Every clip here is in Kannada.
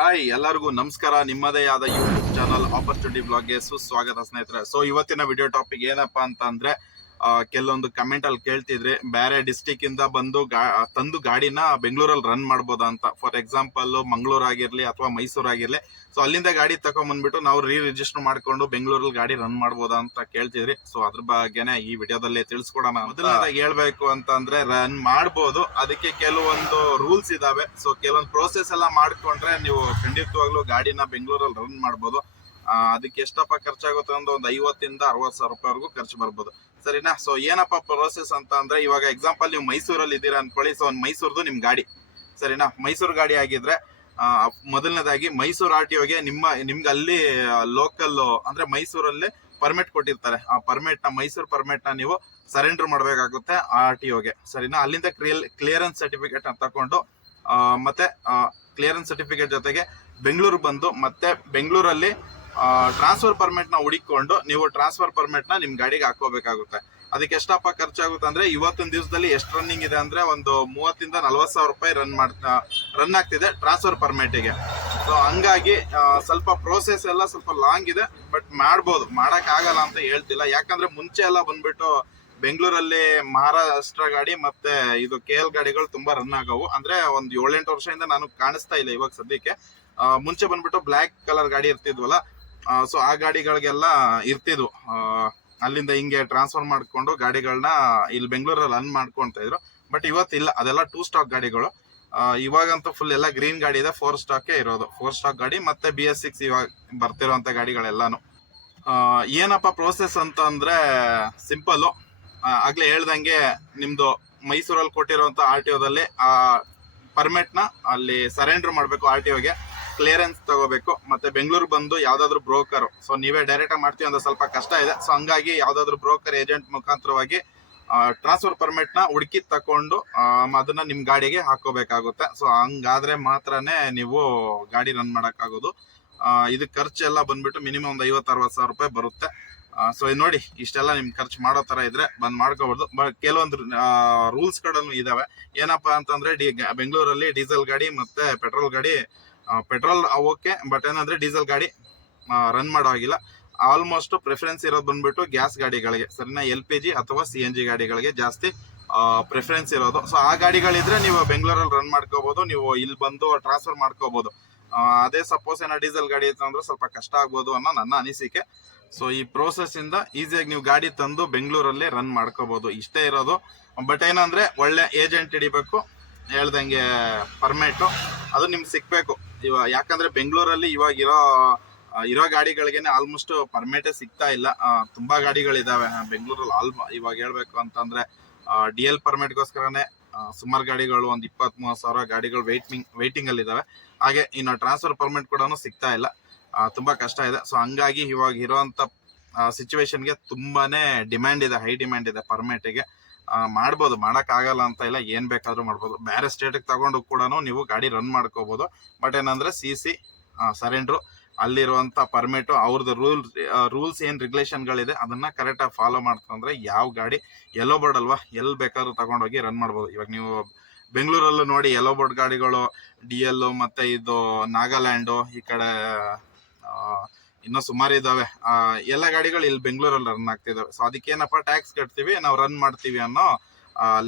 ಹಾಯ್ ಎಲ್ಲರಿಗೂ ನಮಸ್ಕಾರ. ನಿಮ್ಮದೇ ಆದ ಯೂಟ್ಯೂಬ್ ಚಾನಲ್ ಆಪರ್ಚುನಿಟಿ ಬ್ಲಾಗ್ಗೆ ಸುಸ್ವಾಗತ ಸ್ನೇಹಿತರೆ. ಸೊ ಇವತ್ತಿನ ವಿಡಿಯೋ ಟಾಪಿಕ್ ಏನಪ್ಪಾ ಅಂತ ಅಂದ್ರೆ ಕೆಲವೊಂದು ಕಮೆಂಟ್ ಅಲ್ಲಿ ಕೇಳ್ತಿದ್ರೆ, ಬೇರೆ ಡಿಸ್ಟಿಕ್ ಇಂದ ಬಂದು ಗಾ- ತಂದು ಗಾಡಿನ ಬೆಂಗಳೂರಲ್ಲಿ ರನ್ ಮಾಡ್ಬೋದಾ ಅಂತ. ಫಾರ್ ಎಕ್ಸಾಂಪಲ್ ಮಂಗಳೂರು ಆಗಿರ್ಲಿ ಅಥವಾ ಮೈಸೂರು ಆಗಿರ್ಲಿ. ಸೊ ಅಲ್ಲಿಂದ ಗಾಡಿ ತಕೊಂಡ್ ಬಂದ್ಬಿಟ್ಟು ನಾವು ರೀ ರಿಜಿಸ್ಟರ್ ಮಾಡ್ಕೊಂಡು ಬೆಂಗಳೂರಲ್ಲಿ ಗಾಡಿ ರನ್ ಮಾಡ್ಬೋದಾ ಅಂತ ಕೇಳ್ತಿದ್ರಿ. ಸೊ ಅದ್ರ ಬಗ್ಗೆನೆ ಈ ವಿಡಿಯೋದಲ್ಲಿ ತಿಳಿಸ್ಕೊಡೋಣ ಮೊದಲನೇದಾಗಿ ಹೇಳ್ಬೇಕು ಅಂತ ಅಂದ್ರೆ ರನ್ ಮಾಡ್ಬೋದು. ಅದಕ್ಕೆ ಕೆಲವೊಂದು ರೂಲ್ಸ್ ಇದಾವೆ. ಸೊ ಕೆಲವೊಂದು ಪ್ರೋಸೆಸ್ ಎಲ್ಲ ಮಾಡ್ಕೊಂಡ್ರೆ ನೀವು ಖಂಡಿತವಾಗ್ಲೂ ಗಾಡಿನ ಬೆಂಗಳೂರಲ್ಲಿ ರನ್ ಮಾಡ್ಬೋದು. ಅದಕ್ಕೆ ಎಷ್ಟಪ್ಪ ಖರ್ಚಾಗುತ್ತೆ ಅಂದ್ರೆ ಒಂದು ಐವತ್ತಿಂದ ಅರವತ್ತು ಸಾವಿರ ರೂಪಾಯಿವರೆಗೂ ಖರ್ಚು ಬರ್ಬೋದು. ಸರಿನಾ? ಸೊ ಏನಪ್ಪ ಪ್ರೊಸೆಸ್ ಅಂತ ಅಂದ್ರೆ ಇವಾಗ ಎಕ್ಸಾಂಪಲ್ ನೀವು ಮೈಸೂರಲ್ಲಿ ಇದ್ದೀರಾ ಅನ್ಕೊಳ್ಳಿ. ಸೊ ಒಂದು ಮೈಸೂರ್ದು ನಿಮ್ ಗಾಡಿ. ಸರಿನಾ? ಮೈಸೂರು ಗಾಡಿ ಆಗಿದ್ರೆ ಮೊದಲನೇದಾಗಿ ಮೈಸೂರು ಆರ್ ಟಿ ಒಗೆ ನಿಮ್ಮ ನಿಮ್ಗೆ ಅಲ್ಲಿ ಲೋಕಲ್ ಅಂದ್ರೆ ಮೈಸೂರಲ್ಲಿ ಪರ್ಮಿಟ್ ಕೊಟ್ಟಿರ್ತಾರೆ. ಆ ಪರ್ಮಿಟ್ನ, ಮೈಸೂರು ಪರ್ಮಿಟ್ನ ನೀವು ಸರೆಂಡರ್ ಮಾಡಬೇಕಾಗುತ್ತೆ ಆರ್ ಟಿ ಒಗೆ ಸರಿನಾ? ಅಲ್ಲಿಂದ ಕ್ಲಿಯರೆನ್ಸ್ ಸರ್ಟಿಫಿಕೇಟ್ನ ತಕೊಂಡು ಮತ್ತೆ ಕ್ಲಿಯರೆನ್ಸ್ ಸರ್ಟಿಫಿಕೇಟ್ ಜೊತೆಗೆ ಬೆಂಗಳೂರು ಬಂದು ಮತ್ತೆ ಬೆಂಗಳೂರಲ್ಲಿ ಟ್ರಾನ್ಸ್ಫರ್ ಪರ್ಮಿಟ್ನ ಹುಡಿಕೊಂಡು ನೀವು ಟ್ರಾನ್ಸ್ಫರ್ ಪರ್ಮಿಟ್ನ ನಿಮ್ ಗಾಡಿಗೆ ಹಾಕೋಬೇಕಾಗುತ್ತೆ ಅದಕ್ಕೆ ಎಷ್ಟಪ್ಪ ಖರ್ಚಾಗುತ್ತೆ ಅಂದ್ರೆ ಇವತ್ತಿನ ದಿವಸದಲ್ಲಿ ಎಷ್ಟು ರನ್ನಿಂಗ್ ಇದೆ ಅಂದ್ರೆ ಒಂದು ಮೂವತ್ತಿಂದ ನಲ್ವತ್ತು ಸಾವಿರ ರೂಪಾಯಿ ರನ್ ಮಾಡ್ತಾ ರನ್ ಆಗ್ತಿದೆ ಟ್ರಾನ್ಸ್ಫರ್ ಪರ್ಮಿಟಿಗೆ ಸೊ ಹಂಗಾಗಿ ಸ್ವಲ್ಪ ಪ್ರೋಸೆಸ್ ಎಲ್ಲ ಸ್ವಲ್ಪ ಲಾಂಗ್ ಇದೆ ಬಟ್ ಮಾಡ್ಬೋದು. ಮಾಡಕ್ ಆಗಲ್ಲ ಅಂತ ಹೇಳ್ತಿಲ್ಲ. ಯಾಕಂದ್ರೆ ಮುಂಚೆ ಎಲ್ಲ ಬಂದ್ಬಿಟ್ಟು ಬೆಂಗಳೂರಲ್ಲಿ ಮಹಾರಾಷ್ಟ್ರ ಗಾಡಿ ಮತ್ತೆ ಇದು ಕೆ ಎಲ್ ಗಾಡಿಗಳು ತುಂಬಾ ರನ್ ಆಗವು. ಅಂದ್ರೆ ಒಂದು ಏಳೆಂಟು ವರ್ಷದಿಂದ ನಾನು ಕಾಣಿಸ್ತಾ ಇಲ್ಲ ಇವಾಗ ಸದ್ಯಕ್ಕೆ. ಮುಂಚೆ ಬಂದ್ಬಿಟ್ಟು ಬ್ಲ್ಯಾಕ್ ಕಲರ್ ಗಾಡಿ ಇರ್ತಿದ್ವಲ್ಲ ಸೊ ಆ ಗಾಡಿಗಳಿಗೆಲ್ಲ ಇರ್ತಿದ್ವು. ಅಲ್ಲಿಂದ ಹಿಂಗೆ ಟ್ರಾನ್ಸ್ಫರ್ ಮಾಡಿಕೊಂಡು ಗಾಡಿಗಳನ್ನ ಇಲ್ಲಿ ಬೆಂಗಳೂರಲ್ಲಿ ರನ್ ಮಾಡ್ಕೊಂತ ಇದ್ರು. ಬಟ್ ಇವತ್ತಿಲ್ಲ ಅದೆಲ್ಲ ಟೂ ಸ್ಟಾಕ್ ಗಾಡಿಗಳು. ಇವಾಗಂತೂ ಫುಲ್ ಎಲ್ಲ ಗ್ರೀನ್ ಗಾಡಿ ಇದೆ ಫೋರ್ ಸ್ಟಾಕ್ ಇರೋದು. ಫೋರ್ ಸ್ಟಾಕ್ ಗಾಡಿ ಮತ್ತೆ ಬಿ ಎಸ್ ಸಿಕ್ಸ್ ಇವಾಗ ಬರ್ತಿರೋಂಥ ಗಾಡಿಗಳೆಲ್ಲಾನು. ಏನಪ್ಪ ಪ್ರೋಸೆಸ್ ಅಂತ ಅಂದ್ರೆ ಸಿಂಪಲ್ ಆಗ್ಲೇ ಹೇಳ್ದಂಗೆ ನಿಮ್ದು ಮೈಸೂರಲ್ಲಿ ಕೊಟ್ಟಿರುವಂತ ಆರ್ ಟಿ ಒದಲ್ಲಿ ಆ ಪರ್ಮಿಟ್ನ ಅಲ್ಲಿ ಸರೆಂಡರ್ ಮಾಡಬೇಕು ಆರ್ ಟಿ ಒಗೆ ಕ್ಲಿಯರೆನ್ಸ್ ತಗೋಬೇಕು. ಮತ್ತೆ ಬೆಂಗಳೂರು ಬಂದು ಯಾವ್ದಾದ್ರು ಬ್ರೋಕರ್ ಸೊ ನೀವೇ ಡೈರೆಕ್ಟ್ ಆಗಿ ಮಾಡ್ತೀವಿ ಅಂದ್ರೆ ಸ್ವಲ್ಪ ಕಷ್ಟ ಇದೆ. ಸೊ ಹಂಗಾಗಿ ಯಾವ್ದಾದ್ರು ಬ್ರೋಕರ್ ಏಜೆಂಟ್ ಮುಖಾಂತರವಾಗಿ ಟ್ರಾನ್ಸ್ಫರ್ ಪರ್ಮಿಟ್ನ ಹುಡುಕಿ ತಕೊಂಡು ಅದನ್ನ ನಿಮ್ ಗಾಡಿಗೆ ಹಾಕೋಬೇಕಾಗುತ್ತೆ. ಸೊ ಹಂಗಾದ್ರೆ ಮಾತ್ರನೇ ನೀವು ಗಾಡಿ ರನ್ ಮಾಡೋಕ್ಕಾಗೋದು. ಇದು ಖರ್ಚು ಎಲ್ಲ ಬಂದ್ಬಿಟ್ಟು ಮಿನಿಮಮ್ ಒಂದು ಐವತ್ತು ಅರವತ್ತು ಸಾವಿರ ರೂಪಾಯಿ ಬರುತ್ತೆ. ಸೊ ನೋಡಿ, ಇಷ್ಟೆಲ್ಲ ನಿಮ್ ಖರ್ಚು ಮಾಡೋ ತರ ಇದ್ರೆ ಬಂದ್ ಮಾಡ್ಕೋಬಹುದು ಬಟ್ ಕೆಲವೊಂದು ರೂಲ್ಸ್ಗಳನ್ನು ಇದಾವೆ. ಏನಪ್ಪಾ ಅಂತಂದ್ರೆ ಬೆಂಗಳೂರಲ್ಲಿ ಡೀಸೆಲ್ ಗಾಡಿ ಮತ್ತೆ ಪೆಟ್ರೋಲ್ ಗಾಡಿ ಪೆಟ್ರೋಲ್ ಓಕೆ ಬಟ್ ಏನಂದ್ರೆ ಡೀಸೆಲ್ ಗಾಡಿ ರನ್ ಮಾಡೋ ಹಾಗಿಲ್ಲ. ಆಲ್ಮೋಸ್ಟ್ ಪ್ರಿಫರೆನ್ಸ್ ಇರೋದು ಬಂದ್ಬಿಟ್ಟು ಗ್ಯಾಸ್ ಗಾಡಿಗಳಿಗೆ. ಸರಿನಾ ಎಲ್ ಪಿ ಜಿ ಅಥವಾ ಸಿ ಎನ್ ಜಿ ಗಾಡಿಗಳಿಗೆ ಜಾಸ್ತಿ ಪ್ರಿಫರೆನ್ಸ್ ಇರೋದು. ಸೊ ಆ ಗಾಡಿಗಳಿದ್ರೆ ನೀವು ಬೆಂಗಳೂರಲ್ಲಿ ರನ್ ಮಾಡ್ಕೋಬಹುದು ನೀವು ಇಲ್ಲಿ ಬಂದು ಟ್ರಾನ್ಸ್ಫರ್ ಮಾಡ್ಕೋಬಹುದು ಅದೇ ಸಪೋಸ್ ಏನೋ ಡೀಸೆಲ್ ಗಾಡಿ ಇತ್ತು ಅಂದ್ರೆ ಸ್ವಲ್ಪ ಕಷ್ಟ ಆಗ್ಬೋದು ಅನ್ನೋ ನನ್ನ ಅನಿಸಿಕೆ. ಸೊ ಈ ಪ್ರೋಸೆಸ್ ಇಂದ ಈಸಿಯಾಗಿ ನೀವು ಗಾಡಿ ತಂದು ಬೆಂಗಳೂರಲ್ಲಿ ರನ್ ಮಾಡ್ಕೋಬಹುದು ಇಷ್ಟೇ ಇರೋದು. ಬಟ್ ಏನಂದ್ರೆ, ಒಳ್ಳೆ ಏಜೆಂಟ್ ಹಿಡಿಬೇಕು, ಹೇಳ್ದಂಗೆ ಪರ್ಮಿಟ್ ಅದು ನಿಮ್ಗೆ ಸಿಕ್ಬೇಕು ಇವಾಗ ಯಾಕಂದ್ರೆ ಬೆಂಗಳೂರಲ್ಲಿ ಇವಾಗ ಇರೋ ಗಾಡಿಗಳಿಗೆನೆ ಆಲ್ಮೋಸ್ಟ್ ಪರ್ಮಿಟೇ ಸಿಗ್ತಾ ಇಲ್ಲ. ತುಂಬಾ ಗಾಡಿಗಳಿದಾವೆ. ಬೆಂಗಳೂರಲ್ಲಿ ಆಲ್ ಇವಾಗ ಹೇಳ್ಬೇಕು ಅಂತಂದ್ರೆ ಡಿ ಎಲ್ ಪರ್ಮಿಟ್ಗೋಸ್ಕರನೇ ಸುಮಾರು ಗಾಡಿಗಳು, ಒಂದು ಇಪ್ಪತ್ತ್ ಮೂವತ್ತು ಸಾವಿರ ಗಾಡಿಗಳು ವೈಟಿಂಗ್ ವೈಟಿಂಗ್ ಅಲ್ಲಿ ಇದಾವೆ ಹಾಗೆ ಇನ್ನು ಟ್ರಾನ್ಸ್ಫರ್ ಪರ್ಮಿಟ್ ಕೂಡ ಸಿಗ್ತಾ ಇಲ್ಲ. ತುಂಬಾ ಕಷ್ಟ ಇದೆ. ಸೊ ಹಂಗಾಗಿ ಇವಾಗ ಇರೋಂಥ ಸಿಚುವೇಶನ್ಗೆ ತುಂಬಾನೇ ಡಿಮ್ಯಾಂಡ್ ಇದೆ ಹೈ ಡಿಮ್ಯಾಂಡ್ ಇದೆ ಪರ್ಮಿಟಿಗೆ ಮಾಡ್ಬೋದು ಆಗಲ್ಲ ಅಂತ ಇಲ್ಲ, ಏನ್ ಬೇಕಾದ್ರೂ ಮಾಡ್ಬೋದು. ಬೇರೆ ಸ್ಟೇಟಿಗೆ ತಗೊಂಡು ಕೂಡ ನೀವು ಗಾಡಿ ರನ್ ಮಾಡ್ಕೋಬಹುದು ಬಟ್ ಏನಂದ್ರೆ ಸಿ ಸಿ ಸರೆಂಡ್ರು ಅಲ್ಲಿರುವಂತ ಪರ್ಮಿಟ್ ಅವ್ರದ್ದು ರೂಲ್ ರೂಲ್ಸ್ ಏನ್ ರೆಗ್ಯುಲೇಷನ್ ಗಳಿದೆ ಅದನ್ನ ಕರೆಕ್ಟ್ ಆಗಿ ಫಾಲೋ ಮಾಡ್ತಂದ್ರೆ ಯಾವ ಗಾಡಿ ಎಲ್ಲೋ ಬೋರ್ಡ್ ಅಲ್ವಾ ಎಲ್ಲಿ ಬೇಕಾದ್ರೂ ತಗೊಂಡೋಗಿ ರನ್ ಮಾಡ್ಬೋದು. ಇವಾಗ ನೀವು ಬೆಂಗಳೂರಲ್ಲೂ ನೋಡಿ ಎಲ್ಲೋ ಬೋರ್ಡ್ ಗಾಡಿಗಳು ಡಿ ಎಲ್ ಮತ್ತೆ ಇದು ನಾಗಾಲ್ಯಾಂಡು, ಈ ಕಡೆ ಇನ್ನೂ ಸುಮಾರು ಇದಾವೆ. ಎಲ್ಲ ಗಾಡಿಗಳು ಇಲ್ಲಿ ಬೆಂಗಳೂರಲ್ಲಿ ರನ್ ಆಗ್ತಿದಾವೆ. ಸೊ ಅದಕ್ಕೇನಪ್ಪ ಟ್ಯಾಕ್ಸ್ ಕಟ್ತೀವಿ ನಾವು ರನ್ ಮಾಡ್ತೀವಿ ಅನ್ನೋ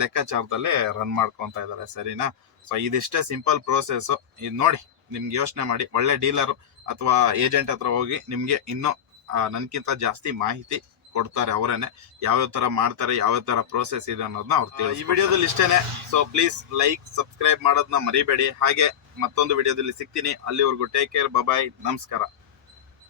ಲೆಕ್ಕಾಚಾರದಲ್ಲಿ ರನ್ ಮಾಡ್ಕೊಂತ ಇದ್ದಾರೆ ಸರಿನಾ? ಸೊ ಇದಿಷ್ಟೇ ಸಿಂಪಲ್ ಪ್ರೋಸೆಸ್ ಇದು ನೋಡಿ ನಿಮ್ಗೆ ಯೋಚನೆ ಮಾಡಿ. ಒಳ್ಳೆ ಡೀಲರ್ ಅಥವಾ ಏಜೆಂಟ್ ಹತ್ರ ಹೋಗಿ ನಿಮ್ಗೆ ಇನ್ನೂ ನನ್ಕಿಂತ ಜಾಸ್ತಿ ಮಾಹಿತಿ ಕೊಡ್ತಾರೆ ಅವರೇನೆ. ಯಾವ್ಯಾವ ತರ ಮಾಡ್ತಾರೆ ಯಾವ್ಯಾವ ತರ ಪ್ರೋಸೆಸ್ ಇದೆ ಅನ್ನೋದನ್ನ ಅವ್ರು ತಿಳಿ ಈ ವಿಡಿಯೋದಲ್ಲಿ ಇಷ್ಟೇನೆ. ಸೊ ಪ್ಲೀಸ್ ಲೈಕ್ ಸಬ್ಸ್ಕ್ರೈಬ್ ಮಾಡೋದನ್ನ ಮರಿಬೇಡಿ. ಹಾಗೆ ಮತ್ತೊಂದು ವಿಡಿಯೋದಲ್ಲಿ ಸಿಗ್ತೀನಿ. ಅಲ್ಲಿವರೆಗೂ ಟೇಕ್ ಕೇರ್ ಬಾಯ್ ನಮಸ್ಕಾರ.